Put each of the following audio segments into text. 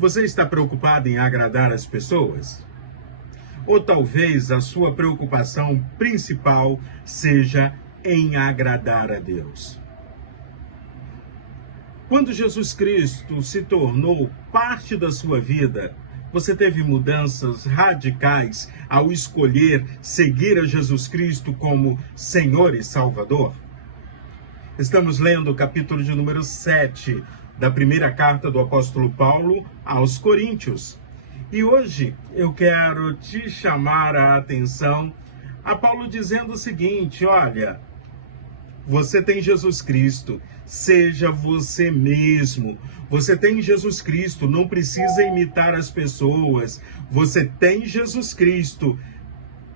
Você está preocupado em agradar as pessoas? Ou talvez a sua preocupação principal seja em agradar a Deus? Quando Jesus Cristo se tornou parte da sua vida, você teve mudanças radicais ao escolher seguir a Jesus Cristo como Senhor e Salvador? Estamos lendo o capítulo de número 7 da primeira carta do apóstolo Paulo aos Coríntios. E hoje eu quero te chamar a atenção a Paulo dizendo o seguinte: olha, você tem Jesus Cristo, seja você mesmo. Você tem Jesus Cristo, não precisa imitar as pessoas. Você tem Jesus Cristo,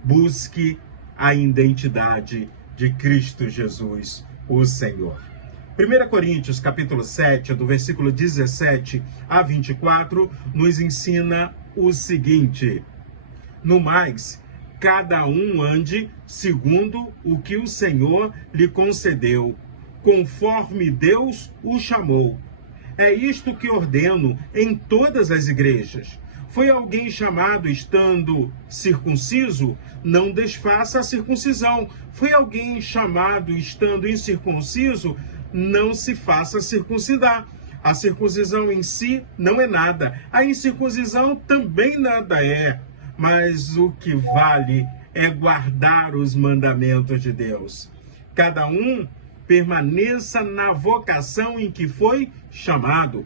busque a identidade de Cristo Jesus, o Senhor. 1 Coríntios, capítulo 7, do versículo 17 a 24, nos ensina o seguinte: no mais, cada um ande segundo o que o Senhor lhe concedeu, conforme Deus o chamou. É isto que ordeno em todas as igrejas. Foi alguém chamado estando circunciso? Não desfaça a circuncisão. Foi alguém chamado estando incircunciso? Não se faça circuncidar. A circuncisão em si não é nada. A incircuncisão também nada é. Mas o que vale é guardar os mandamentos de Deus. Cada um permaneça na vocação em que foi chamado.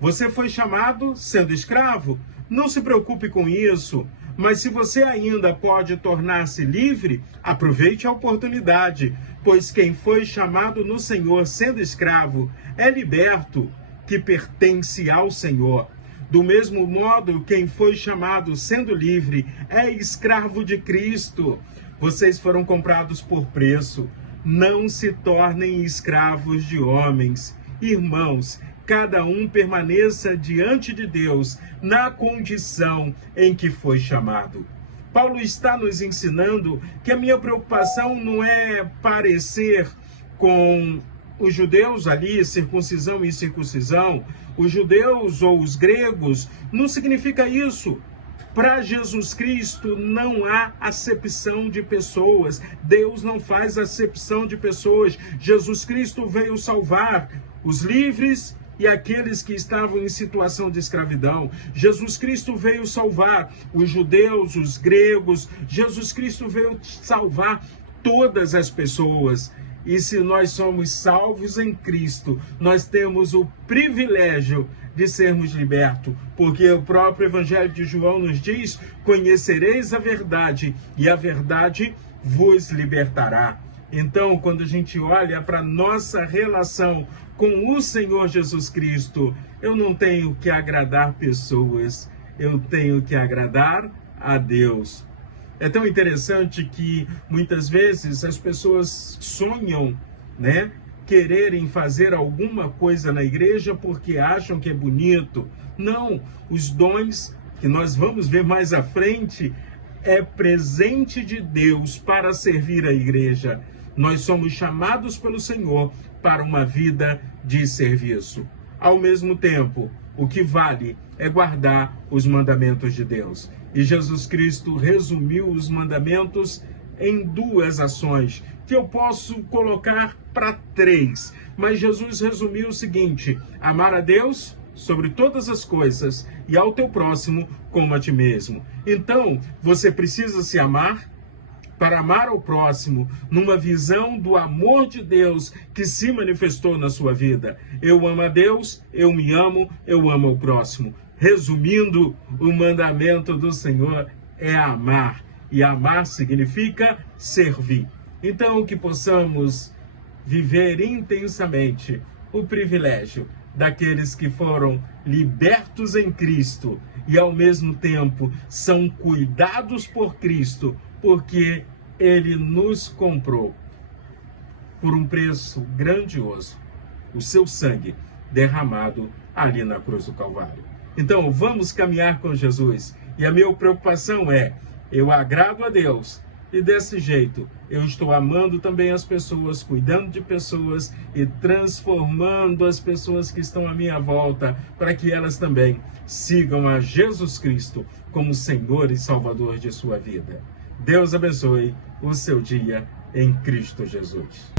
Você foi chamado sendo escravo? Não se preocupe com isso. Mas se você ainda pode tornar-se livre, aproveite a oportunidade, pois quem foi chamado no Senhor sendo escravo é liberto, que pertence ao Senhor. Do mesmo modo, quem foi chamado sendo livre é escravo de Cristo. Vocês foram comprados por preço. Não se tornem escravos de homens. Irmãos, cada um permaneça diante de Deus na condição em que foi chamado. Paulo está nos ensinando que a minha preocupação não é parecer com os judeus ali, circuncisão e incircuncisão, os judeus ou os gregos, não significa isso. Para Jesus Cristo não há acepção de pessoas. Deus não faz acepção de pessoas. Jesus Cristo veio salvar os livres e aqueles que estavam em situação de escravidão. Jesus Cristo veio salvar os judeus, os gregos. Jesus Cristo veio salvar todas as pessoas. E se nós somos salvos em Cristo, nós temos o privilégio de sermos libertos, porque o próprio Evangelho de João nos diz: conhecereis a verdade, e a verdade vos libertará. Então, quando a gente olha para a nossa relação com o Senhor Jesus Cristo, eu não tenho que agradar pessoas, eu tenho que agradar a Deus. É tão interessante que muitas vezes as pessoas sonham, quererem fazer alguma coisa na igreja porque acham que é bonito. Não, os dons que nós vamos ver mais à frente é presente de Deus para servir a igreja. Nós somos chamados pelo Senhor para uma vida de serviço. Ao mesmo tempo, o que vale é guardar os mandamentos de Deus. E Jesus Cristo resumiu os mandamentos em duas ações, que eu posso colocar para 3. Mas Jesus resumiu o seguinte: amar a Deus sobre todas as coisas e ao teu próximo como a ti mesmo. Então, você precisa se amar para amar ao próximo, numa visão do amor de Deus que se manifestou na sua vida. Eu amo a Deus, eu me amo, eu amo ao próximo. Resumindo, o mandamento do Senhor é amar. E amar significa servir. Então, que possamos viver intensamente o privilégio daqueles que foram libertos em Cristo e, ao mesmo tempo, são cuidados por Cristo, porque Ele nos comprou por um preço grandioso, o seu sangue derramado ali na cruz do Calvário. Então, vamos caminhar com Jesus. E a minha preocupação é: eu agrado a Deus, E desse jeito, eu estou amando também as pessoas, cuidando de pessoas e transformando as pessoas que estão à minha volta para que elas também sigam a Jesus Cristo como Senhor e Salvador de sua vida. Deus abençoe o seu dia em Cristo Jesus.